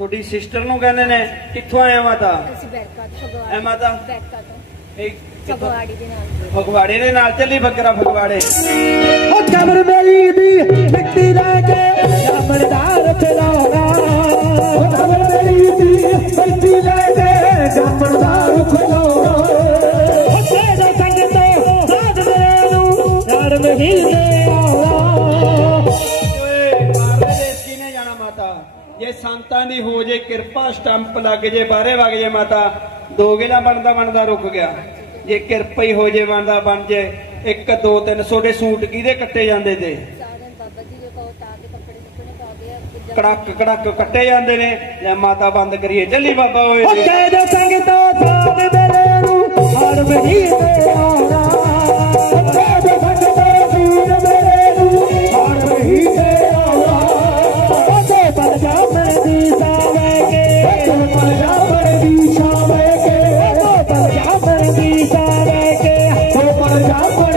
ਤੁਹਾਡੀ ਸਿਸਟਰ ਨੂੰ ਕਹਿੰਦੇ ਨੇ ਕਿੱਥੋਂ ਆਇਆ ਮਾਤਾ? ਅਸੀਂ ਤੋਂ ਐ ਫਗਵਾੜੇ ਮਾਤਾ? ਬੈਠਕਾ ਤੋਂ ਇਹ ਕਿੱਥੋਂ? ਫਗਵਾੜੀ ਦੇ ਨਾਲ। ਫਗਵਾੜੇ ਦੇ ਨਾਲ ਚੱਲੀ ਬੱਕਰਾ ਫਗਵਾੜੇ। ਉਹ ਕਬਰ ਮੇਰੀ ਦੀ ਮਿੱਟੀ ਲੈ ਕੇ ਜਾਮਣਦਾਰ ਖਲਾਉਣਾ ਉਹ ਕਬਰ ਮੇਰੀ ਦੀ ਮਿੱਟੀ ਲੈ ਸੰਤਾਂ ਦੀ ਹੋ ਜੇ ਕਿਰਪਾ ਸਟੰਪ ਲੱਗ ਜੇ ਬਾਹਰੇ ਵਗ ਜੇ ਮਾਤਾ ਦੋ ਗੇਲਾ ਬਣਦਾ ਬਣਦਾ ਰੁਕ ਗਿਆ। ਜੇ ਕਿਰਪਾ ਹੀ ਹੋ ਜੇ ਬਣਦਾ ਬਣ ਜੇ 1 2 3 ਛੋਟੇ ਸੂਟ ਕਿਹਦੇ ਕੱਟੇ ਜਾਂਦੇ ਤੇ? ਕਹੋ ਕੜਕ ਕੜਕ ਕੱਟੇ ਜਾਂਦੇ ਨੇ ਲੈ ਮਾਤਾ ਬੰਦ ਕਰੀਏ। ਚੱਲੀ ਬਾਬਾ ਓਏ। ਉਹ ਤੇਰੇ ਸੰਗ ਤੋਂ ਮੇਰੇ ਨੂੰ ਯਾਰ ਨਹੀਂ ਦੇ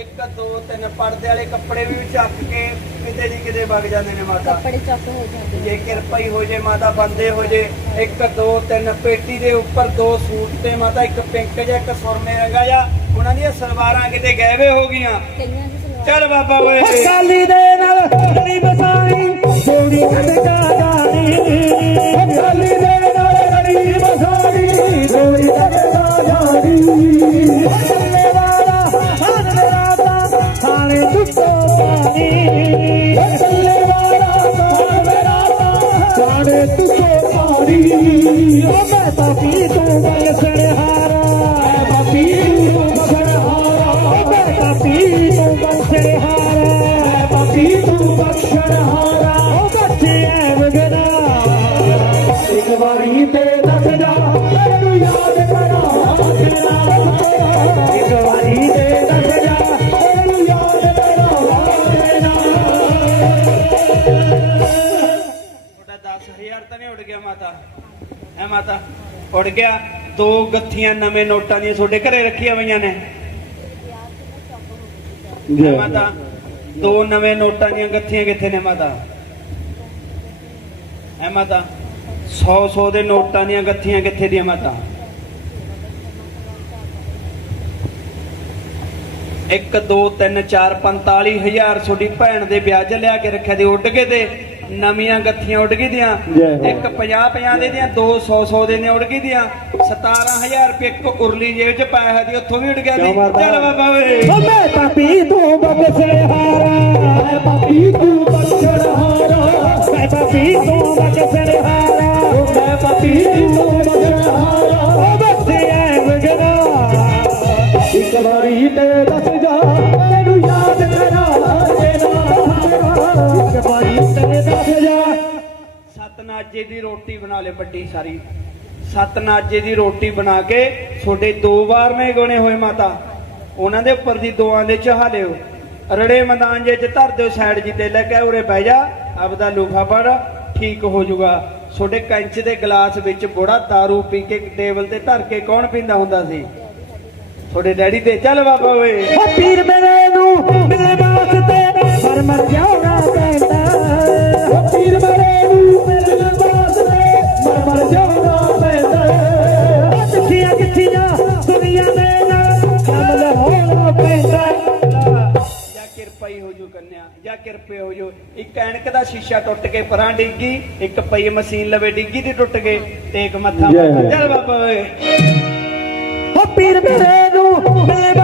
1 2 3 ਪਰਦੇ ਵਾਲੇ ਕੱਪੜੇ ਵੀ ਚੱਕ ਕੇ ਕਿਤੇ ਨਹੀਂ ਕਿਤੇ ਵਗ ਜਾਂਦੇ ਨੇ ਮਾਤਾ। ਕੱਪੜੇ ਚੱਕ ਹੋ ਜਾਂਦੇ ਜੇ ਕਿਰਪਾ ਹੀ ਹੋ ਜੇ ਮਾਤਾ ਬੰਦੇ ਹੋ ਜੇ 1 2 3 ਪੇਟੀ ਦੇ ਉੱਪਰ ਦੋ ਸੂਟ ਤੇ ਮਾਤਾ ਇੱਕ ਪਿੰਕ ਜਿਹਾ ਇੱਕ ਸੁਰਮੇ ਰੰਗਾ ਜਿਹਾ ਉਹਨਾਂ ਦੀਆਂ ਸਲਵਾਰਾਂ ਕਿਤੇ ਗਾਇਬੇ ਹੋ ਗਈਆਂ। ਕਈਆਂ ਦੀ ਸਲਵਾਰ। ਚੱਲ ਬਾਬਾ ਓਏ। ਕਾਲੀ ਦੇ ਨਾਲ ਗਲੀ ਬਸਾਈ ਜੋੜੀ ਕਟਕਾ ਜਾਣੀ ਕਾਲੀ ਦੇ ਓ ਤੂੰ ਬਲ ਸੜਹਾਰਾ ਮੈਂ ਤਾਂ ਪੀ ਤੂੰ ਸੜਹਾਰਾ ਓ ਮੈਂ ਤੂੰ ਬਲ ਸੜਹਾਰਾ ਮੈਂ ਤੂੰ ਬਖਸ਼ਣਹਾਰਾ ਓ ਬੱਚੇ ਐ ਵਗਣਾ ਇੱਕ ਵਾਰੀ ਤੇ ਦੱਸ ਜਾ ਤੈਨੂੰ ਯਾਦ ਕਰਾਂ ਇੱਕ ਵਾਰੀ ਤੇ ਦੱਸ ਜਾ ਤੈਨੂੰ ਯਾਦ ਕਰਾਂ ਤੁਹਾਡਾ 10000 ਤਾਂ ਨਹੀਂ ਉੱਡ ਗਿਆ ਮਾਤਾ। ਹੈ ਮਾਤਾ? ਉੱਡ ਗਿਆ। ਦੋ ਗੱਥੀਆਂ ਨਵੇਂ ਨੋਟਾਂ ਦੀਆਂ ਤੁਹਾਡੇ ਘਰੇ ਰੱਖੀਆਂ ਹੋਈਆਂ ਨੇ। ਮਾਤਾ ਦੋ ਨਵੇਂ ਨੋਟਾਂ ਦੀਆਂ ਗੱਥੀਆਂ ਕਿੱਥੇ ਨੇ ਮਾਤਾ? ਹੈ ਮਾਤਾ 100 100 ਦੇ ਨੋਟਾਂ ਦੀਆਂ ਗੱਥੀਆਂ ਕਿੱਥੇ ਦੀਆਂ ਮਾਤਾ? ਇੱਕ ਦੋ ਤਿੰਨ ਚਾਰ 45 ਹਜ਼ਾਰ ਤੁਹਾਡੀ ਭੈਣ ਦੇ ਵਿਆਜ ਲਿਆ ਕੇ ਰੱਖਿਆ ਤੇ ਉੱਡ ਗਏ ਤੇ ਨਵੀਆਂ ਗੱਥੀਆਂ ਉੱਡ ਗਈ ਦੀਆਂ ਹੋ। ਇੱਕ 50 50 ਦੇ ਦੀਆਂ 200 100 ਦੇ ਨੇ ਉੱਡ ਗਈ ਦੀਆਂ 17000 ਰੁਪਏ ਇੱਕ ਉਰਲੀ ਜੇਬ ਚ ਪਾਇਆ ਹੋਇਆ ਸੀ ਉੱਥੋਂ ਵੀ ਉੱਡ ਗਿਆ ਹੈ। ਚੱਲ ਬਾਬਾ ਓਏ। ਓ ਮੈਂ ਪਾਪੀ ਤੂੰ ਬਖਸ਼ਣ ਹਾਰਾ ਮੈਂ ਪਾਪੀ ਤੂੰ ਬਖਸ਼ਣ ਹਾਰਾ ਮੈਂ ਪਾਪੀ ਤੂੰ ਬਖਸ਼ਣ ਹਾਰਾ ਓ ਮੈਂ ਪਾਪੀ ਤੂੰ ਬਖਸ਼ਣ ਹਾਰਾ ਓ ਬੱਚੇ ਐ ਵਗਣਾ ਇੱਕ ਵਾਰੀ ਤੇ ਦੱਸ ਜਾ। ਸਤਨਾਜੇ ਦੀ ਰੋਟੀ ਬਣਾ ਲੈ ਵੱਡੀ ਸਾਰੀ। ਸਤਨਾਜੇ ਦੀ ਰੋਟੀ ਬਣਾ ਕੇ ਤੁਹਾਡੇ ਦੋ ਵਾਰ ਨੇ ਗੁਣੇ ਹੋਏ ਮਾਤਾ। ਉਹਨਾਂ ਦੇ ਉੱਪਰ ਦੀ ਦੋਆਂ ਦੇ ਚਹਾ ਲਿਓ। ਰੜੇ ਮੈਦਾਨ ਜੇ ਚ ਧਰ ਦਿਓ ਸਾਈਡ ਜੀ ਤੇ, ਲੈ ਕੇ ਉਰੇ ਬਹਿ ਜਾ। ਆਪਦਾ ਲੂਫਾ ਫੜ, ਠੀਕ ਹੋ ਜਾਊਗਾ। ਤੁਹਾਡੇ ਕੰਚ ਦੇ ਗਲਾਸ ਵਿੱਚ ਬੁੜਾ दारू ਪੀ ਕੇ ਟੇਬਲ ਤੇ ਧਰ ਕੇ ਕੌਣ ਪੀਂਦਾ ਹੁੰਦਾ ਸੀ? ਤੁਹਾਡੇ ਡੈਡੀ ਤੇ ਚੱਲ ਬਾਬਾ ਓਏ। ਓ ਪੀਰ ਮੇਰੇ ਇੱਕ ਐਨਕ ਦਾ ਸ਼ੀਸ਼ਾ ਟੁੱਟ ਕੇ ਪਰਾਂ ਡਿੱਗੀ ਇੱਕ ਪਈ ਮਸ਼ੀਨ ਲਵੇ ਡਿੱਗੀ ਦੀ ਟੁੱਟ ਗਏ ਤੇ ਇੱਕ ਮੱਥਾ ਜੈ ਮਾਰਦਾ। ਜੈ। ਚੱਲ ਬਾਬਾ ਓਏ ਓ ਪੀਰ ਮੇਰੇ ਨੂੰ ਮਿਲਣ